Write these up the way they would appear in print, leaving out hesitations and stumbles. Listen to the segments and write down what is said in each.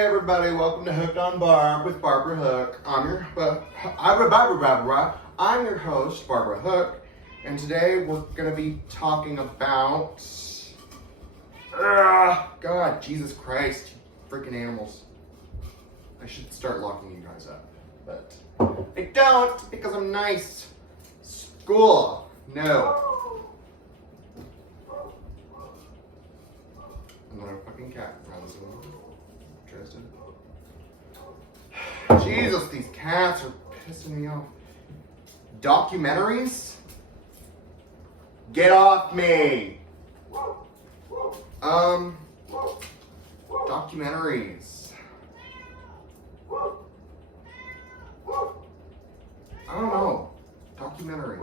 Hey everybody, welcome to Hooked on Barb with Barbara Hook. I'm your host, Barbara Hook, and today we're gonna be talking about God, Jesus Christ, freaking animals. I should start locking you guys up, but I don't because I'm nice. School, no. I'm gonna fucking cat runs interested. Jesus, these cats are pissing me off. Documentaries? Get off me! Documentaries. I don't know. Documentaries.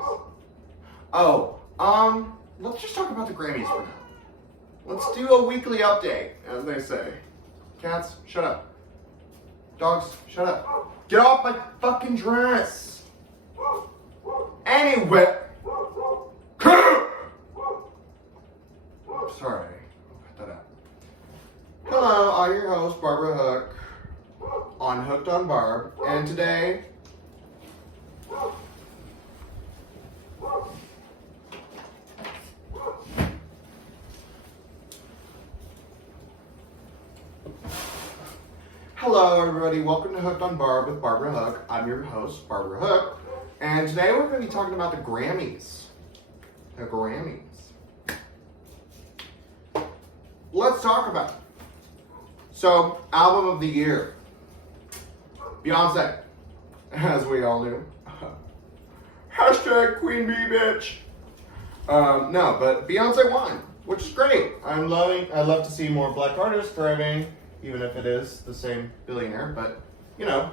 Let's just talk about the Grammys for now. Let's do a weekly update, as they say. Cats, shut up. Dogs, shut up. Get off my fucking dress! Anyway. Sorry. I'll cut that out. Hello, I'm your host, Barbara Hook, on Hooked on Barb, and today... Hello everybody, welcome to Hooked on Barb with Barbara Hook. I'm your host, Barbara Hook, and today we're going to be talking about the Grammys. The Grammys. Let's talk about it. So, album of the year. Beyonce, as we all do. Hashtag Queen Bee bitch. No, but Beyonce won, which is great. I'd love to see more black artists thriving. Even if it is the same billionaire, but, you know.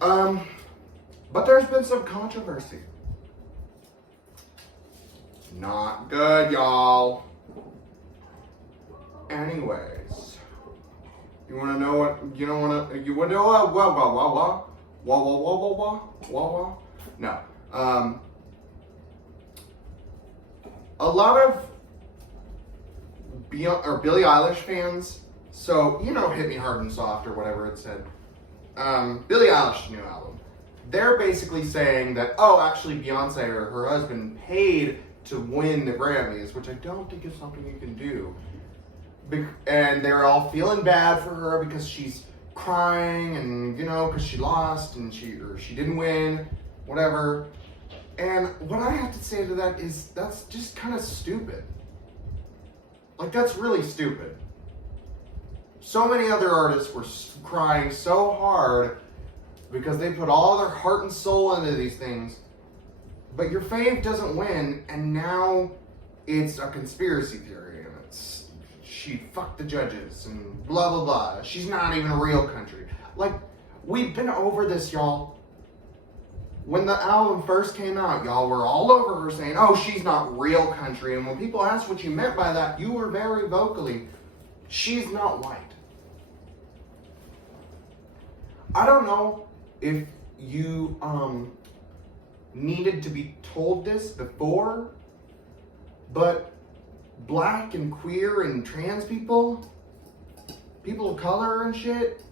But there's been some controversy. Not good, y'all. Anyways. You wanna know what, you don't wanna, you wanna know what, No. A lot of Billie Eilish fans, so, you know, Hit Me Hard and Soft or whatever it said. Billie Eilish's new album. They're basically saying that, oh, actually Beyonce or her husband paid to win the Grammys, which I don't think is something you can do. And they're all feeling bad for her because she's crying and, you know, because she lost and she didn't win, whatever. And what I have to say to that is that's just kind of stupid. Like, that's really stupid. So many other artists were crying so hard because they put all their heart and soul into these things, but your fave doesn't win, and now it's a conspiracy theory, and it's she fucked the judges, and blah, blah, blah. She's not even a real country. Like, we've been over this, y'all. When the album first came out, y'all were all over her saying, oh, she's not real country. And when people asked what you meant by that, you were very vocally, she's not white. I don't know if you needed to be told this before, but black and queer and trans people of color and shit,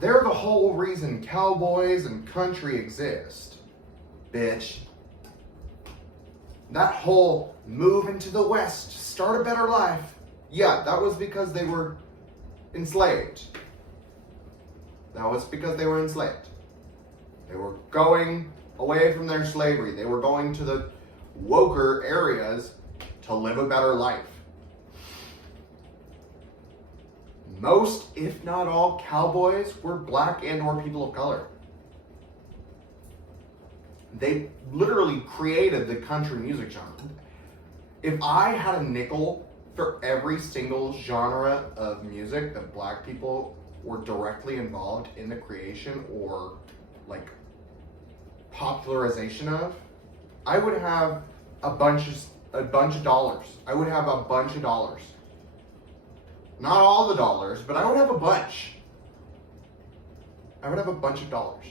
they're the whole reason cowboys and country exist, bitch. That whole move into the West, start a better life. Yeah, that was because they were enslaved. That was because they were enslaved. They were going away from their slavery. They were going to the woker areas to live a better life. Most, if not all, cowboys were black and or people of color. They literally created the country music genre. If I had a nickel for every single genre of music that black people were directly involved in the creation or like popularization of, I would have a bunch of dollars. I would have a bunch of dollars. Not all the dollars, but I would have a bunch. I would have a bunch of dollars.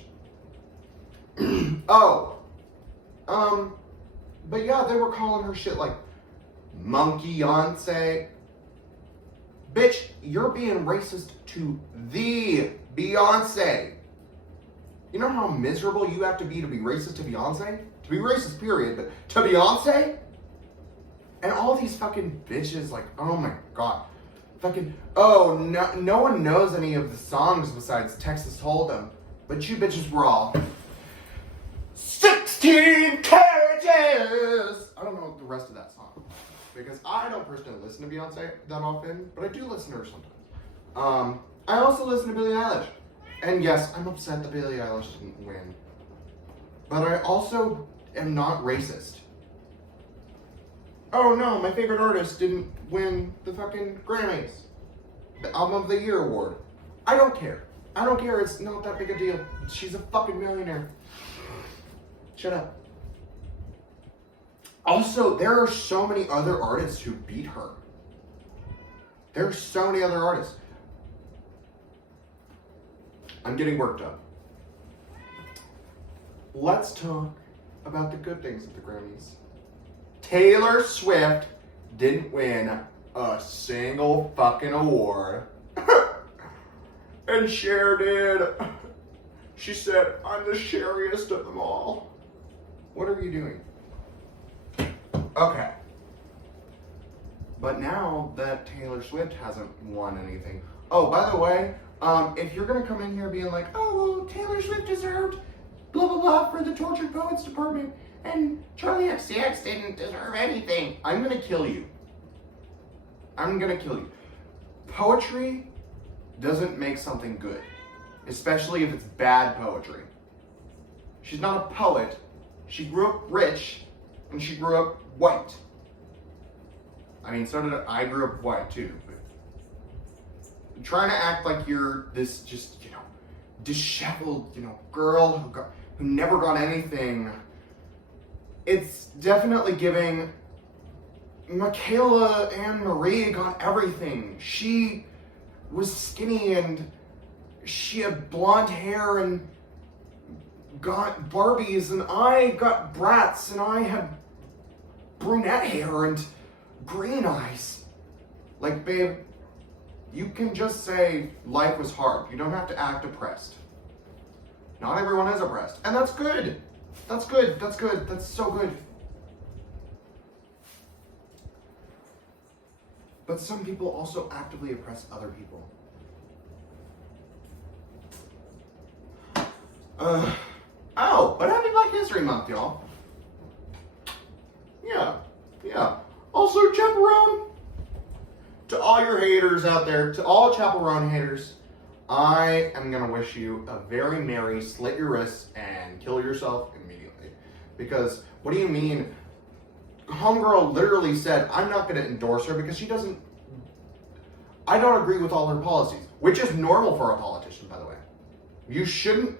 But yeah, they were calling her shit like Monkey-yonce. Bitch, you're being racist to the Beyonce. You know how miserable you have to be racist to Beyonce? To be racist, period, but to Beyonce? And all these fucking bitches, like, oh my god. Fucking, oh, no one knows any of the songs besides Texas Hold'em. But you bitches were all 16 carriages! I don't know the rest of that song. Because I don't personally listen to Beyonce that often, but I do listen to her sometimes. I also listen to Billie Eilish. And yes, I'm upset that Billie Eilish didn't win. But I also am not racist. Oh no, my favorite artist didn't win the fucking Grammys. The Album of the Year award. I don't care. I don't care, it's not that big a deal. She's a fucking millionaire. Shut up. Also, there are so many other artists who beat her. There are so many other artists. I'm getting worked up. Let's talk about the good things of the Grammys. Taylor Swift didn't win a single fucking award. And Cher did. She said, I'm the Cheriest of them all. What are you doing? Okay. But now that Taylor Swift hasn't won anything. Oh, by the way, if you're gonna come in here being like, oh, well, Taylor Swift deserved blah, blah, blah for the Tortured Poets Department, and Charlie XCX didn't deserve anything, I'm gonna kill you. I'm gonna kill you. Poetry doesn't make something good, especially if it's bad poetry. She's not a poet. She grew up rich, and she grew up white. I mean, so did I grew up white too, but trying to act like you're this just, disheveled, girl who never got anything. It's definitely giving Michaela Anne Marie got everything. She was skinny and she had blonde hair and got Barbies, and I got Bratz, and I had brunette hair and green eyes. Like, babe, you can just say life was hard. You don't have to act oppressed. Not everyone is oppressed, and that's good. That's good. That's good. That's so good. But some people also actively oppress other people. Oh, but happy Black History Month, y'all. Yeah. Also, Chaperone. To all your haters out there, to all Chaperone haters, I am gonna wish you a very merry slit your wrists and kill yourself immediately. Because, what do you mean? Homegirl literally said, I'm not gonna endorse her because I don't agree with all her policies, which is normal for a politician, by the way. You shouldn't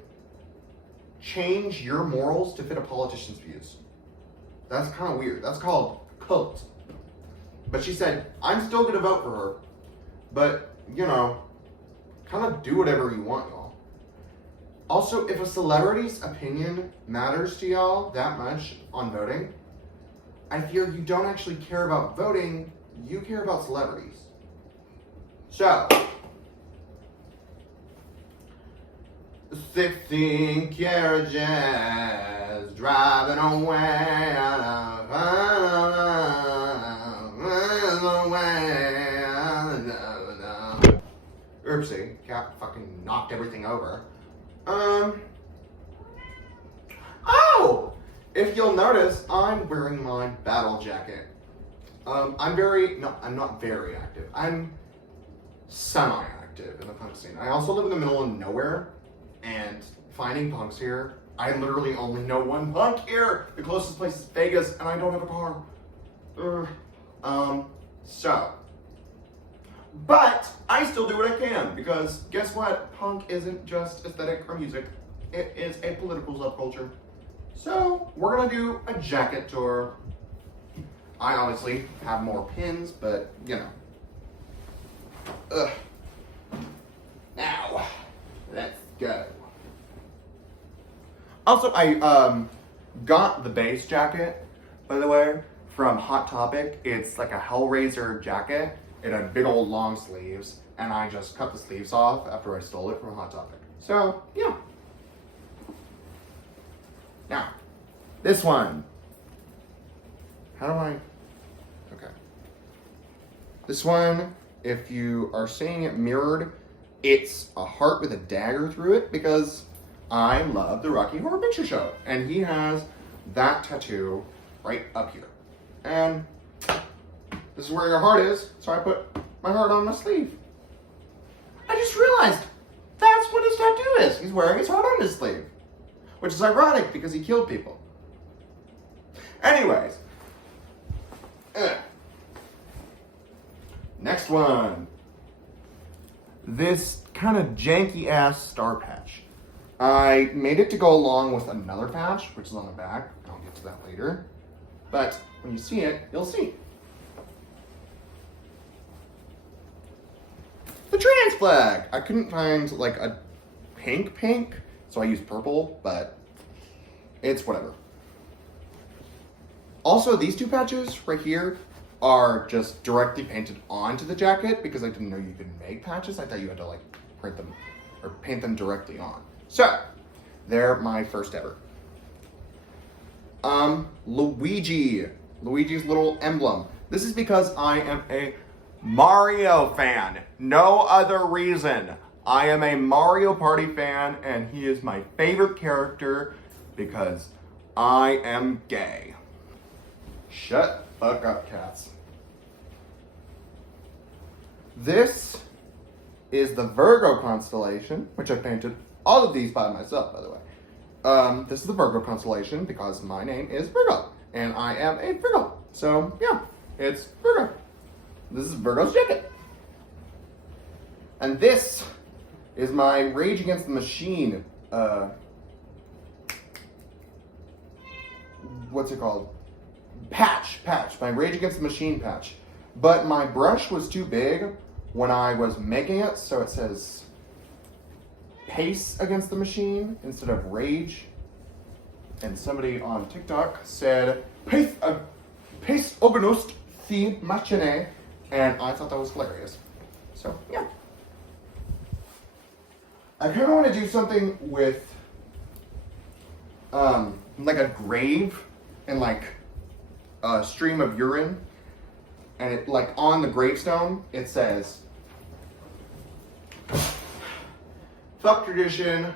change your morals to fit a politician's views. That's kind of weird. That's called cult. But she said, I'm still going to vote for her. But, kind of do whatever you want, y'all. Also, if a celebrity's opinion matters to y'all that much on voting, I fear you don't actually care about voting, you care about celebrities. So, 16 carriages driving away. Oopsie, cat fucking knocked everything over. Oh! If you'll notice, I'm wearing my battle jacket. I'm not very active. I'm semi-active in the punk scene. I also live in the middle of nowhere, and finding punks here, I literally only know one punk here. The closest place is Vegas, and I don't have a car. But I still do what I can, because guess what? Punk isn't just aesthetic or music. It is a political subculture. So we're gonna do a jacket tour. I obviously have more pins, but Now, let's go. Also, I got the base jacket, by the way, from Hot Topic. It's like a Hellraiser jacket, It had big old long sleeves, and I just cut the sleeves off after I stole it from Hot Topic. So, yeah. Now, this one. How do I... Okay. This one, if you are seeing it mirrored, it's a heart with a dagger through it because I love the Rocky Horror Picture Show. And he has that tattoo right up here. And this is where your heart is, so I put my heart on my sleeve. I just realized that's what his tattoo is. He's wearing his heart on his sleeve. Which is ironic because he killed people. Anyways. Next one. This kind of janky ass star patch. I made it to go along with another patch, which is on the back. I'll get to that later. But when you see it, you'll see. The trans flag. I couldn't find like a pink, so I used purple, but it's whatever. Also, these two patches right here are just directly painted onto the jacket because I didn't know you could make patches. I thought you had to like print them or paint them directly on. So, they're my first ever. Luigi's little emblem. This is because I am a Mario fan. No other reason. I am a Mario Party fan, and he is my favorite character because I am gay. Shut the fuck up, cats. This is the Virgo constellation, which I painted all of these by myself, by the way. This is the Virgo constellation because my name is Virgo, and I am a Virgo. So, yeah, it's Virgo. This is Virgo's jacket. And this is my Rage Against the Machine, what's it called? Patch, my Rage Against the Machine patch. But my brush was too big when I was making it, so it says Pace Against the Machine instead of Rage. And somebody on TikTok said, Pace Against the Machine, and I thought that was hilarious. So, yeah. I kind of want to do something with, like a grave and like a stream of urine, and it like on the gravestone it says, "Fuck tradition,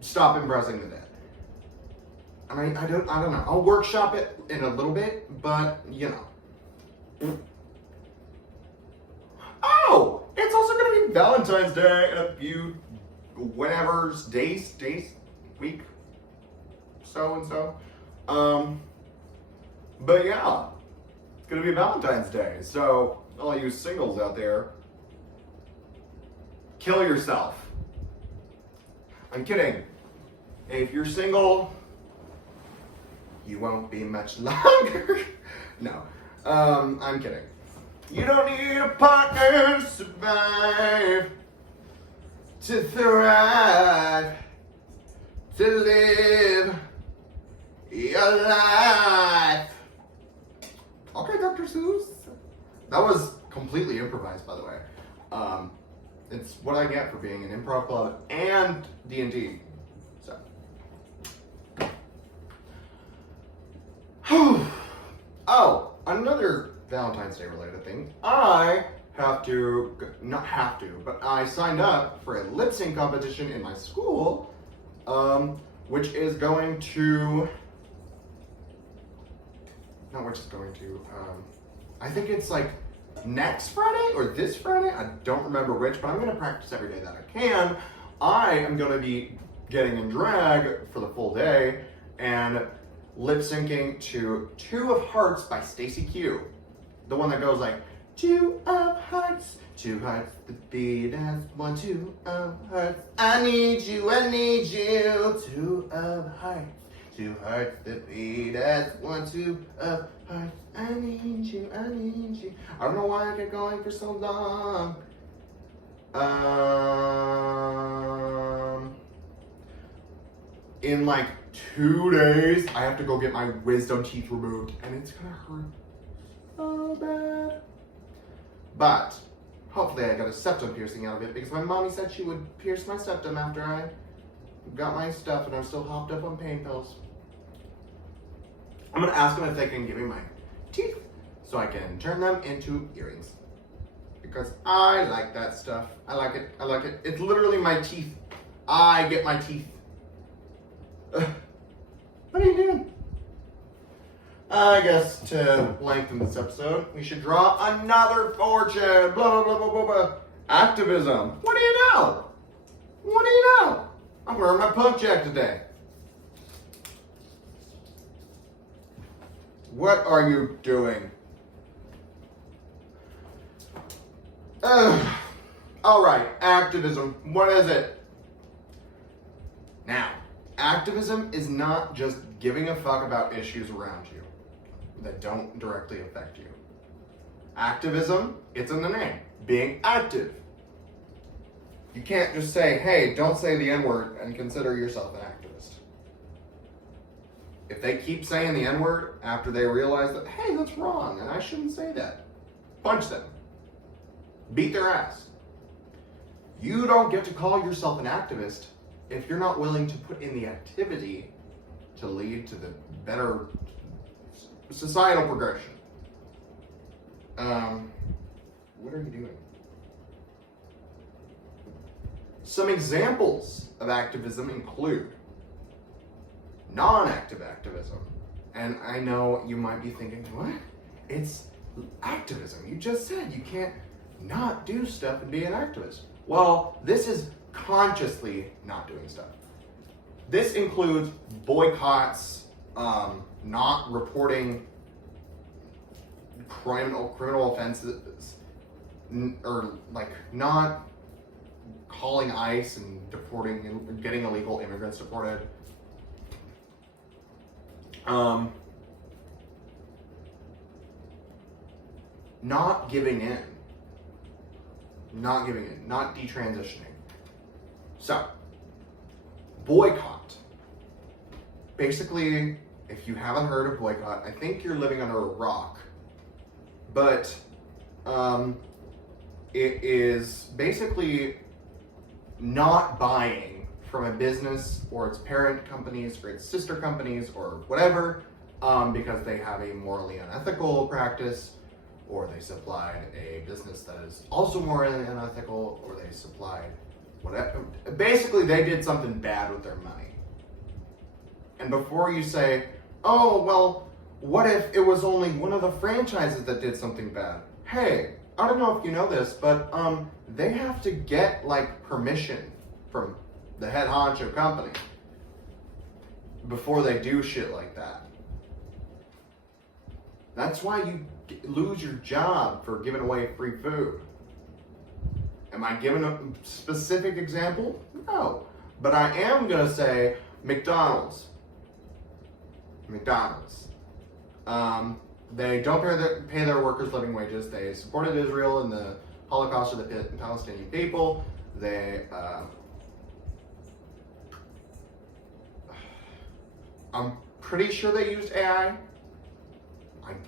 stop embracing the dead." And I don't know. I'll workshop it in a little bit, but you know. Oh, it's also gonna be Valentine's Day in a few whenever's days, week, so and so. But yeah, it's gonna be Valentine's Day. So all you singles out there, kill yourself. I'm kidding. If you're single, you won't be much longer. No, I'm kidding. You don't need a partner to survive, to thrive, to live your life. Okay, Dr. Seuss. That was completely improvised, by the way. It's what I get for being an improv club and D&D. So. Oh, another Valentine's Day related thing. I have to, not have to, but I signed up for a lip sync competition in my school, which is going to, not which is going to, I think it's like next Friday or this Friday. I don't remember which, but I'm going to practice every day that I can. I am going to be getting in drag for the full day and lip syncing to Two of Hearts by Stacey Q. The one that goes like, two of hearts that beat as one, two of hearts. I need you, two of hearts that beat as one, two of hearts. I need you. I don't know why I kept going for so long. In like 2 days, I have to go get my wisdom teeth removed, and it's gonna hurt so bad. But hopefully I got a septum piercing out of it because my mommy said she would pierce my septum after I got my stuff and I'm still hopped up on pain pills. I'm gonna ask them if they can give me my teeth so I can turn them into earrings. Because I like that stuff. I like it. I like it. It's literally my teeth. I get my teeth. What are you doing? I guess to lengthen this episode, we should draw another fortune. Blah, blah, blah, blah, blah, blah. Activism. What do you know? What do you know? I'm wearing my punk jacket today. What are you doing? All right, activism. What is it? Now, activism is not just giving a fuck about issues around you that don't directly affect you. Activism, it's in the name, being active. You can't just say, hey, don't say the N-word and consider yourself an activist. If they keep saying the N-word after they realize that, hey, that's wrong and I shouldn't say that, punch them. Beat their ass. You don't get to call yourself an activist if you're not willing to put in the activity to lead to the better societal progression. What are you doing? Some examples of activism include non-active activism. And I know you might be thinking, what? It's activism. You just said you can't not do stuff and be an activist. Well, this is consciously not doing stuff. This includes boycotts, not reporting criminal offenses, or like not calling ICE and deporting and getting illegal immigrants deported. Not giving in. Not detransitioning. So, boycott. Basically, if you haven't heard of boycott, I think you're living under a rock. But it is basically not buying from a business or its parent companies or its sister companies or whatever because they have a morally unethical practice, or they supplied a business that is also morally unethical, or they supplied whatever. Basically, they did something bad with their money. And before you say, oh, well, what if it was only one of the franchises that did something bad? Hey, I don't know if you know this, but they have to get like permission from the head honcho company before they do shit like that. That's why you lose your job for giving away free food. Am I giving a specific example? No. But I am going to say McDonald's. They don't pay their workers living wages. They supported Israel in the Holocaust of the Palestinian people. I'm pretty sure they used AI.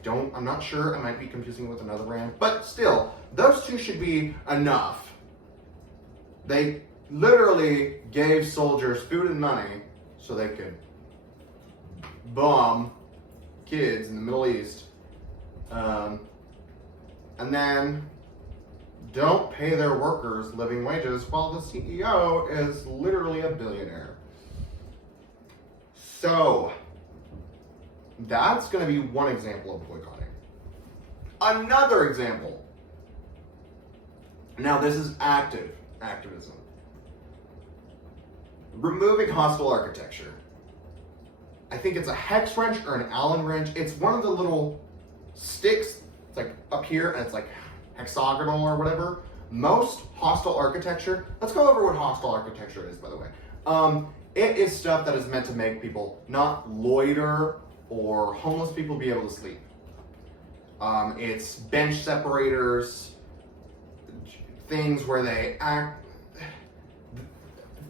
I'm not sure. I might be confusing it with another brand. But still, those two should be enough. They literally gave soldiers food and money so they could bomb kids in the Middle East. And then don't pay their workers living wages while the CEO is literally a billionaire. So, that's going to be one example of boycotting. Another example. Now, this is activism. Removing hostile architecture. I think it's a hex wrench or an Allen wrench. It's one of the little sticks. It's like up here and it's like hexagonal or whatever. Most hostile architecture, let's go over what hostile architecture is, by the way. It is stuff that is meant to make people not loiter or homeless people be able to sleep. It's bench separators, things where they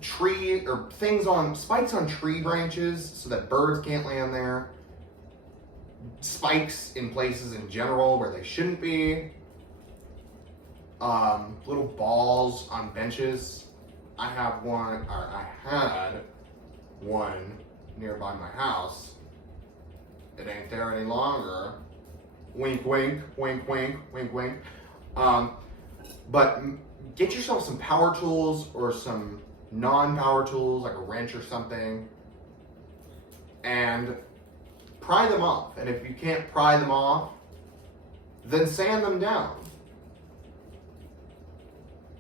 tree or things on spikes on tree branches so that birds can't land there. spikes in places in general where they shouldn't be. Little balls on benches. I had one nearby my house. It ain't there any longer. Wink, wink, wink, wink, wink, wink. But get yourself some power tools or some non-power tools, like a wrench or something, and pry them off. And if you can't pry them off, then sand them down.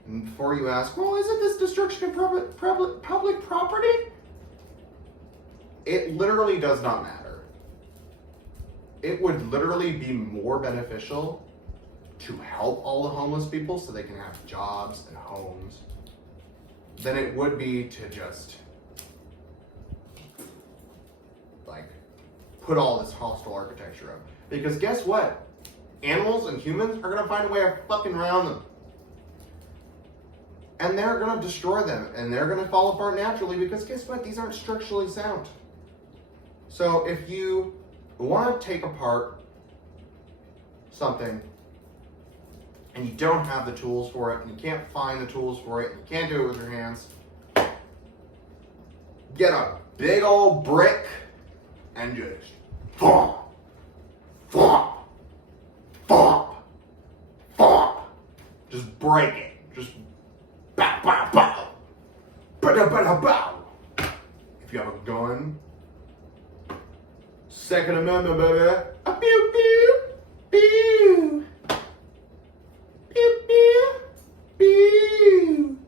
And before you ask, well, isn't this destruction of public property? It literally does not matter. It would literally be more beneficial to help all the homeless people so they can have jobs and homes than it would be to just like put all this hostile architecture up. Because guess what? Animals and humans are gonna find a way of fucking around them. And they're gonna destroy them and they're gonna fall apart naturally because guess what? These aren't structurally sound. So if you want to take apart something and you don't have the tools for it and you can't find the tools for it and you can't do it with your hands, get a big old brick and just thump, thump, thump, thump. Just break it. Just bow, bow, bow. Bow, bow, bow. If you have a gun, Second Amendment, baby. A pew, pew, pew. Pew, pew, pew.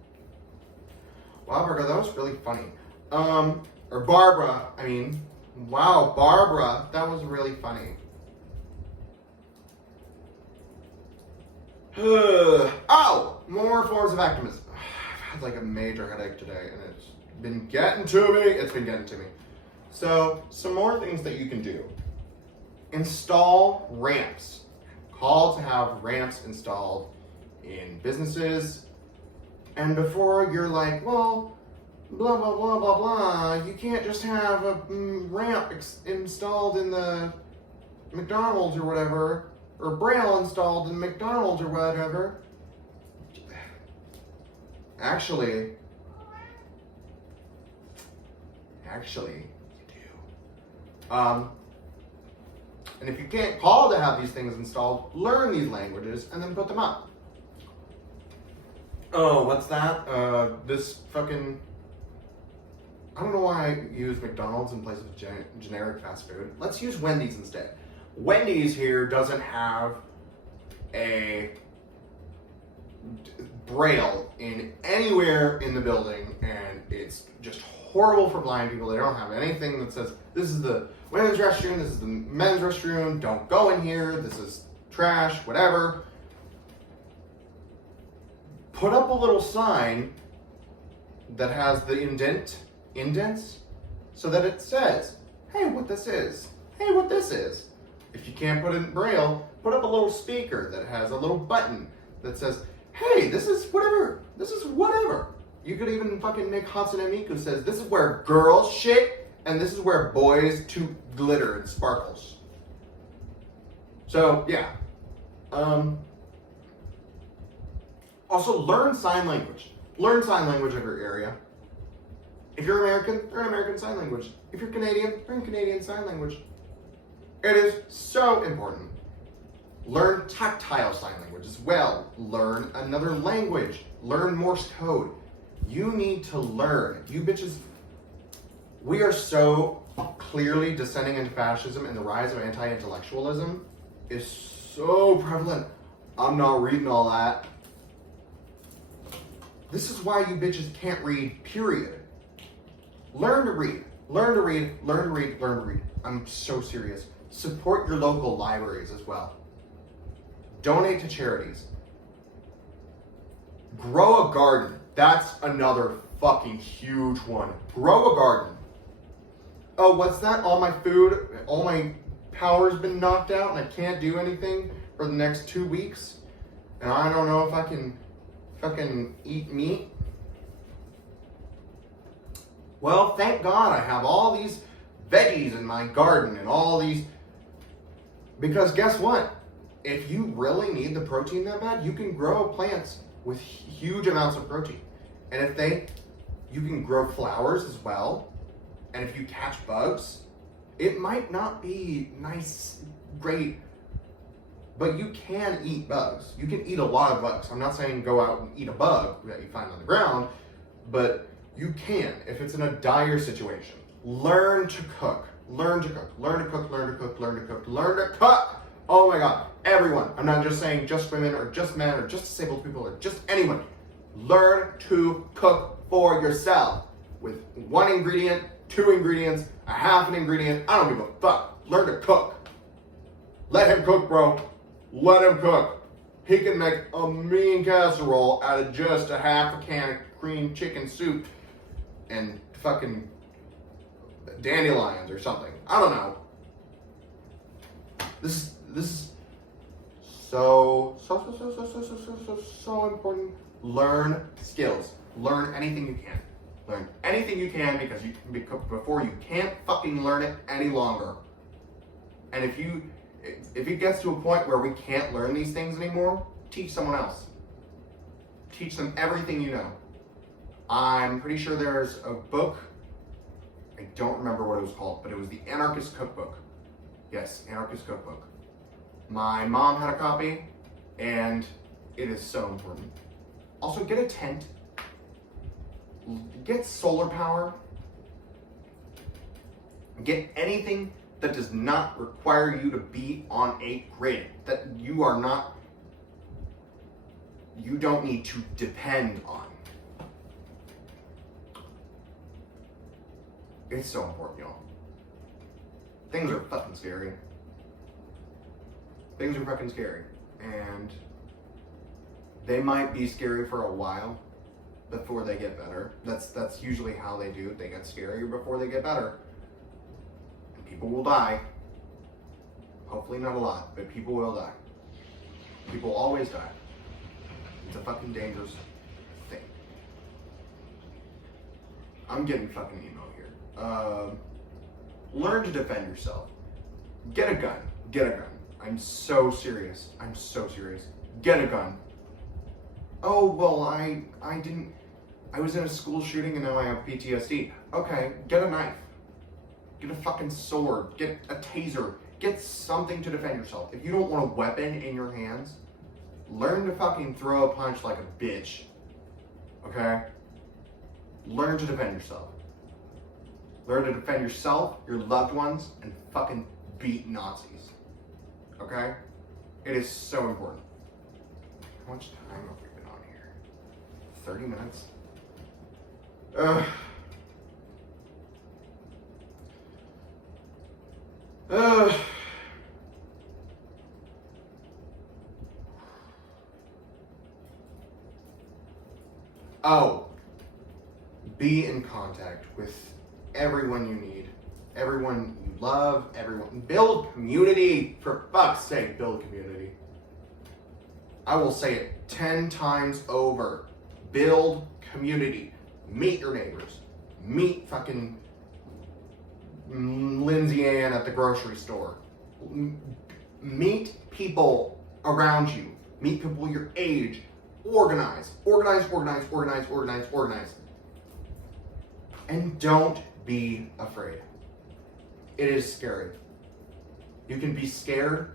Wow, Virgo, that was really funny. Or Barbara, I mean, wow, Barbara, that was really funny. Oh, more forms of activism. I've had like a major headache today and it's been getting to me. It's been getting to me. So, some more things that you can do. Install ramps. Call to have ramps installed in businesses. And before you're like, well, blah, blah, blah, blah, blah, you can't just have a ramp installed in the McDonald's or whatever, or Braille installed in McDonald's or whatever. Actually, and if you can't call to have these things installed, learn these languages and then put them up. Oh, what's that? This fucking... I don't know why I use McDonald's in place of generic fast food. Let's use Wendy's instead. Wendy's here doesn't have a Braille in anywhere in the building, and it's just horrible for blind people. They don't have anything that says, this is the women's restroom, this is the men's restroom, don't go in here, this is trash, whatever. Put up a little sign that has the indents, so that it says, hey, what this is. Hey, what this is. If you can't put it in Braille, put up a little speaker that has a little button that says, hey, this is whatever. This is whatever. You could even fucking make Hatsune Miku says, this is where girls shit, and this is where boys toot glitter and sparkles. So, yeah. Also, learn sign language. Learn sign language of your area. If you're American, learn American Sign Language. If you're Canadian, learn Canadian Sign Language. It is so important. Learn tactile sign language as well. Learn another language. Learn Morse code. You need to learn. You bitches, we are so clearly descending into fascism, and the rise of anti-intellectualism is so prevalent. I'm not reading all that. This is why you bitches can't read, period. Learn to read. Learn to read. Learn to read. Learn to read. I'm so serious. Support your local libraries as well. Donate to charities. Grow a garden. That's another fucking huge one. Grow a garden. Oh, what's that? All my food, all my power's been knocked out and I can't do anything for the next 2 weeks. And I don't know if I can fucking eat meat. Well, thank God I have all these veggies in my garden and all these Because guess what? If you really need the protein that bad, you can grow plants with huge amounts of protein. And you can grow flowers as well. And if you catch bugs, it might not be nice, great, but you can eat bugs. You can eat a lot of bugs. I'm not saying go out and eat a bug that you find on the ground, but you can if it's in a dire situation. Learn to cook. Learn to cook. Learn to cook. Learn to cook. Learn to cook. Learn to cook. Oh my God. Everyone. I'm not just saying just women or just men or just disabled people or just anyone. Learn to cook for yourself with 1 ingredient, 2 ingredients, a half an ingredient. I don't give a fuck. Learn to cook. Let him cook, bro. Let him cook. He can make a mean casserole out of just a half a can of cream chicken soup and fucking dandelions or something. I don't know. This is so important. Learn skills. Learn anything you can. Learn anything you can before you can't fucking learn it any longer. And if it gets to a point where we can't learn these things anymore, teach someone else. Teach them everything you know. I'm pretty sure there's a book, I don't remember what it was called, but it was the Anarchist Cookbook. Yes, Anarchist Cookbook. My mom had a copy, and it is so important. Also, get a tent. Get solar power. Get anything that does not require you to be on a grid. That you don't need to depend on. It's so important, y'all. Things are fucking scary. Things are fucking scary. And they might be scary for a while before they get better. That's usually how they do it. They get scarier before they get better. And people will die. Hopefully not a lot, but people will die. People always die. It's a fucking dangerous thing. I'm getting fucking emo here. Learn to defend yourself. Get a gun. Get a gun. I'm so serious. I'm so serious. Get a gun. Oh, well, I was in a school shooting and now I have PTSD. Okay, get a knife. Get a fucking sword. Get a taser. Get something to defend yourself. If you don't want a weapon in your hands, learn to fucking throw a punch like a bitch. Okay? Learn to defend yourself. Learn to defend yourself, your loved ones, and fucking beat Nazis. Okay? It is so important. How much time have we been on here? 30 minutes? Oh. Be in contact with everyone you need. Everyone you love, everyone. Build community. For fuck's sake, build community. I will say it 10 times over. Build community. Meet your neighbors. Meet fucking Lindsay Ann at the grocery store. Meet people around you. Meet people your age. Organize. Organize, organize, organize, organize, organize. And don't be afraid. It is scary. You can be scared,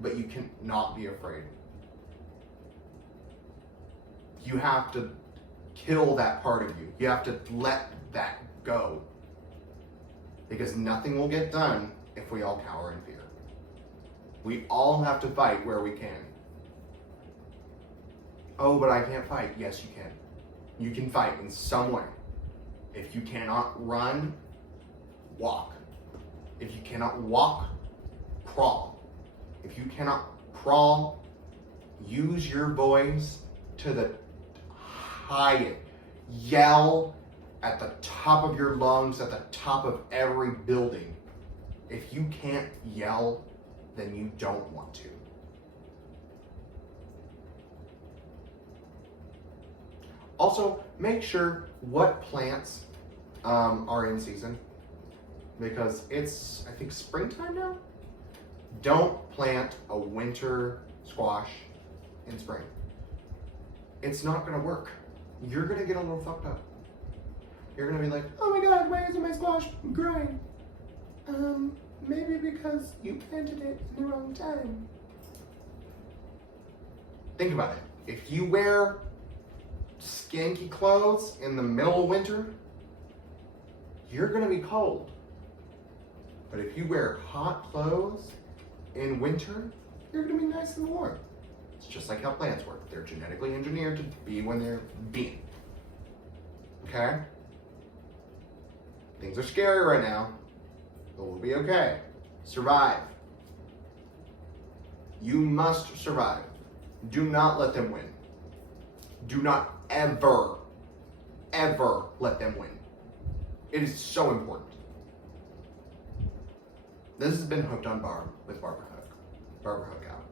but you can not be afraid. You have to kill that part of you. You have to let that go. Because nothing will get done if we all cower in fear. We all have to fight where we can. Oh, but I can't fight. Yes, you can. You can fight in some way. If you cannot run, walk. If you cannot walk, crawl. If you cannot crawl, use your voice to the highest. Yell at the top of your lungs, at the top of every building. If you can't yell, then you don't want to. Also, make sure what plants are in season, because it's, I think, springtime now. Don't plant a winter squash in spring. It's not gonna work. You're gonna get a little fucked up. You're gonna be like, oh my god, why isn't my squash growing? Maybe because you planted it in the wrong time. Think about it. If you wear skanky clothes in the middle of winter, you're gonna be cold. But if you wear hot clothes in winter, you're gonna be nice and warm. It's just like how plants work. They're genetically engineered to be when they're being. Okay? Things are scary right now, but we'll be okay. Survive. You must survive. Do not let them win. Do not ever let them win. It is so important. This has been Hooked on Barb with Barbara Hook. Barbara Hook out.